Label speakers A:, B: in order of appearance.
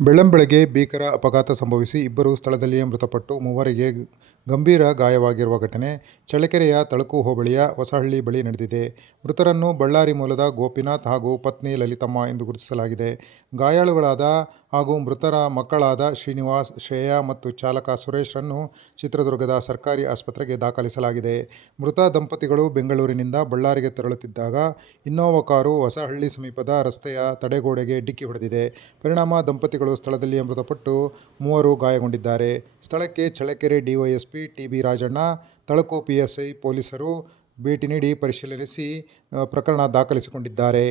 A: ಬೆಳ್ಳಂಬೆಳಗ್ಗೆ ಭೀಕರ ಅಪಘಾತ ಸಂಭವಿಸಿ ಇಬ್ಬರು ಸ್ಥಳದಲ್ಲಿಯೇ ಮೃತಪಟ್ಟು ಮೂವರಿಗೆ ಗಂಭೀರ ಗಾಯವಾಗಿರುವ ಘಟನೆ ಚಳ್ಳಕೆರೆಯ ತಳಕು ಹೋಬಳಿಯ ಹೊಸಹಳ್ಳಿ ಬಳಿ ನಡೆದಿದೆ. ಮೃತರನ್ನು ಬಳ್ಳಾರಿ ಮೂಲದ ಗೋಪಿನಾಥ್ ಹಾಗೂ ಪತ್ನಿ ಲಲಿತಮ್ಮ ಎಂದು ಗುರುತಿಸಲಾಗಿದೆ. ಗಾಯಾಳುಗಳಾದ ಹಾಗೂ ಮೃತರ ಮಕ್ಕಳಾದ ಶ್ರೀನಿವಾಸ್, ಶ್ರೇಯಾ ಮತ್ತು ಚಾಲಕ ಸುರೇಶ್ರನ್ನು ಚಿತ್ರದುರ್ಗದ ಸರ್ಕಾರಿ ಆಸ್ಪತ್ರೆಗೆ ದಾಖಲಿಸಲಾಗಿದೆ. ಮೃತ ದಂಪತಿಗಳು ಬೆಂಗಳೂರಿನಿಂದ ಬಳ್ಳಾರಿಗೆ ತೆರಳುತ್ತಿದ್ದಾಗ ಇನ್ನೋವಾ ಕಾರು ಹೊಸಹಳ್ಳಿ ಸಮೀಪದ ರಸ್ತೆಯ ತಡೆಗೋಡೆಗೆ ಡಿಕ್ಕಿ ಹೊಡೆದಿದೆ. ಪರಿಣಾಮ ದಂಪತಿಗಳು ಸ್ಥಳದಲ್ಲಿಯೇ ಮೃತಪಟ್ಟು ಮೂವರು ಗಾಯಗೊಂಡಿದ್ದಾರೆ. ಸ್ಥಳಕ್ಕೆ Challakere DySP T B Rajanna Talaku PSI ಪೊಲೀಸರು ಭೇಟಿ ನೀಡಿ ಪರಿಶೀಲಿಸಿ ಪ್ರಕರಣ ದಾಖಲಿಸಿಕೊಂಡಿದ್ದಾರೆ.